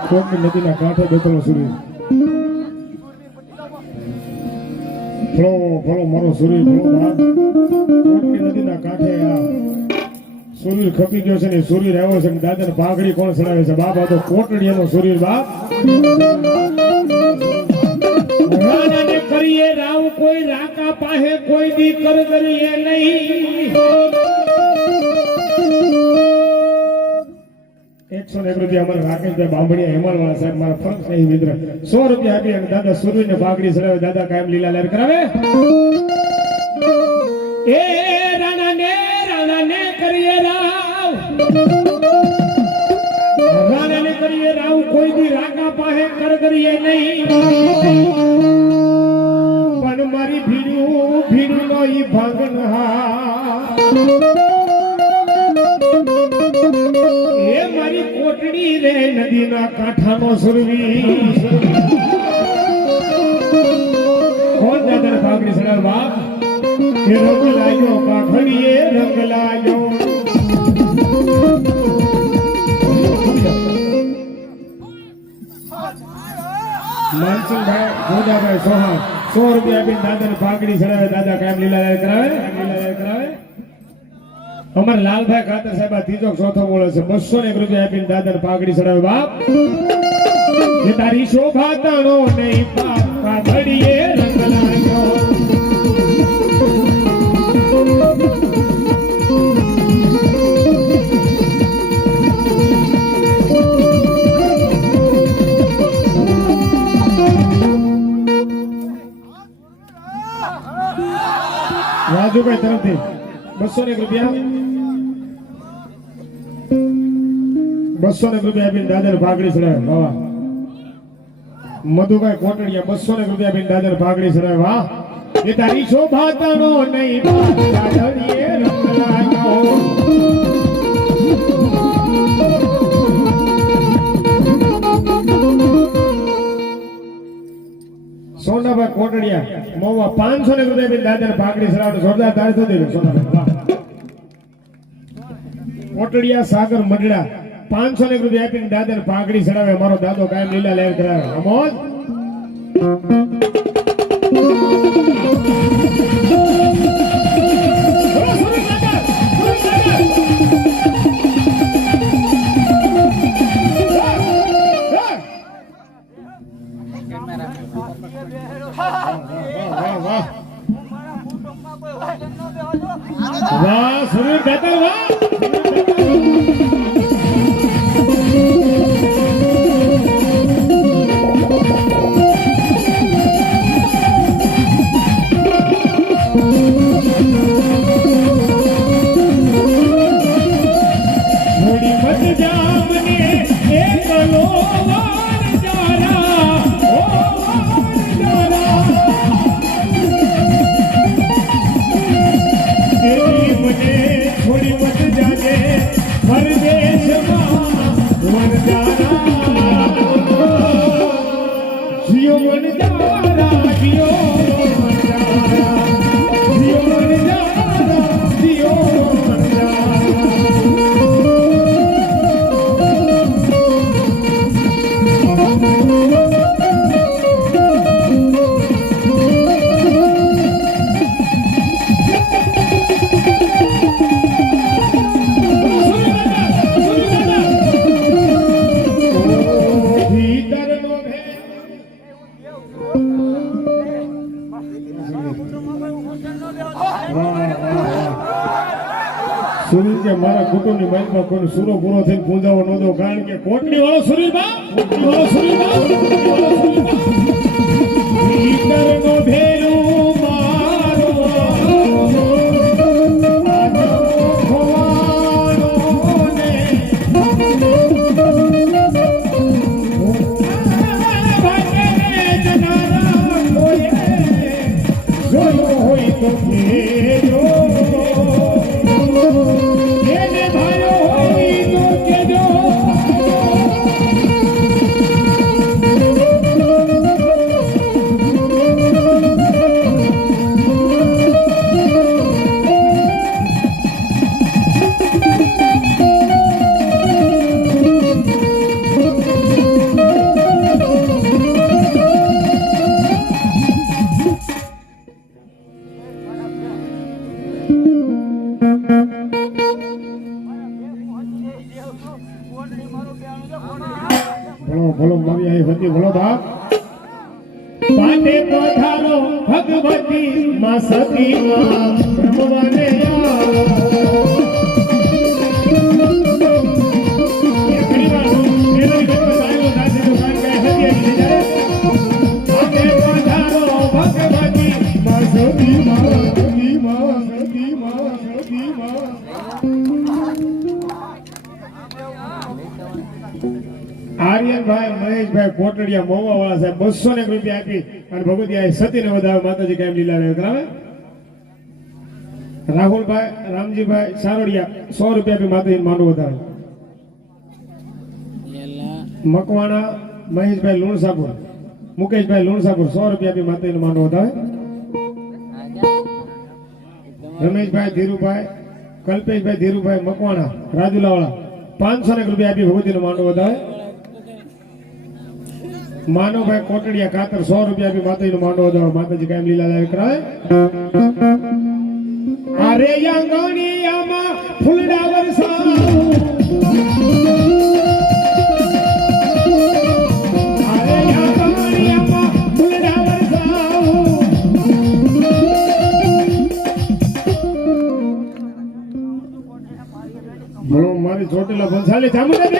ભલો નદીના કાંઠે બેઠેલો મારો સૂર્ય ભલો નદીના કાંઠે આ સૂર્ય ખપી ગયો છે ને સૂર્ય આવ્યો છે દાદાને પાઘડી કોણ સડાવે છે બાપ તો કોટડીયાનો સૂર્ય બાપ કરીએ રાવ કોઈ રાકા પાહે કોઈ દી કર કરીએ નહીં એકસો એક રૂપિયા અમારા રાકેશભાઈ બાંભણીયા હેમાળવાળા સાહેબ, મારા સો રૂપિયા આપી અને દાદા ને પાઘડી ચડાવે, દાદા કાયમ લીલા લહેર કરાવે. એ રાણાને રાણાને કરીએ રાવ. રાણાને કરીએ રાવ, કોઈ દી રાગા પાહે કર કરીએ નહીં. અમારે લાલભાઈ ખાતર સાહેબ ત્રીજો ચોથો બોલે છે બસો એક રૂપિયા આપીને દાદાને પાકડી ચડાવે બાપ. તારી શોભા તાણો નહીં લાગ્યો રાજુભાઈ તરફથી બસો ને રૂપિયા. બસો ને રૂપિયા આપીને દાદાને ભાગડી ચડાવે વાહ. મધુભાઈ કોટડિયા બસો ને રૂપિયા આપીને દાદર ભાગડી ચડાવે વાહ. એ તારી શોભા તાણો નહીં સોનાભાઈ કોટડિયા, મહુવા પાંચસો ને રૂપિયા આપીને દાદાને ભાગડી ચડાવે જોરદાર તાળી થતી સોનાભાઈ કોટડિયા સાગર મડડા પાંચસો ને રૂપિયા આપીને દાદાને પાઘડી ચડાવે. મારો દાદો કાયમ લીલા લહેર કરાવે અમોદ? વાહ સુરેશ બેતર વાહ. કુટુંબની મહેનતમાં કોઈ સુરો પૂરો થઈને પૂંજાવો ન દો. કારણ કે કોટડી વાળો સુરેશ બા, કોટડી વાળો સુરેશ કોટડી વાળો સુરેશ ભેરું મારો सती આર્યનભાઈ, મહેશભાઈ, કોટડિયા મહુવા વાળા સાહેબ બસો ને રૂપિયા આપી અને ભગવતી આ સતીને વધાવે માતાજી કાયમ લીલા રહે. રાહુલભાઈ, રામજીભાઈ, સારોડિયા, સો રૂપિયા આપી માતાજી માનું વધાવે મકવાણા, મહેશભાઈ લુણસાપુર, મુકેશભાઈ લુણસાપુર, સો રૂપિયા આપી માતાજી માનું વધાવે રમેશભાઈ ધીરુભાઈ, કલ્પેશભાઈ ધીરુભાઈ, મકવાણા, રાજુલાવાળા પાંચસો ને રૂપિયા આપી ભગવતીનો માંડવો વધાવે માનવભાઈ કોટડિયા કાતર સો રૂપિયા આપી માતાજીનો માંડો વધાવે માતાજી કાયમ લીલા લાવી કરાવે અરે યાંગણીયામાં ફૂલડા વરસાવું. મારી ચોટીલા ભંસાલી ચામુંડા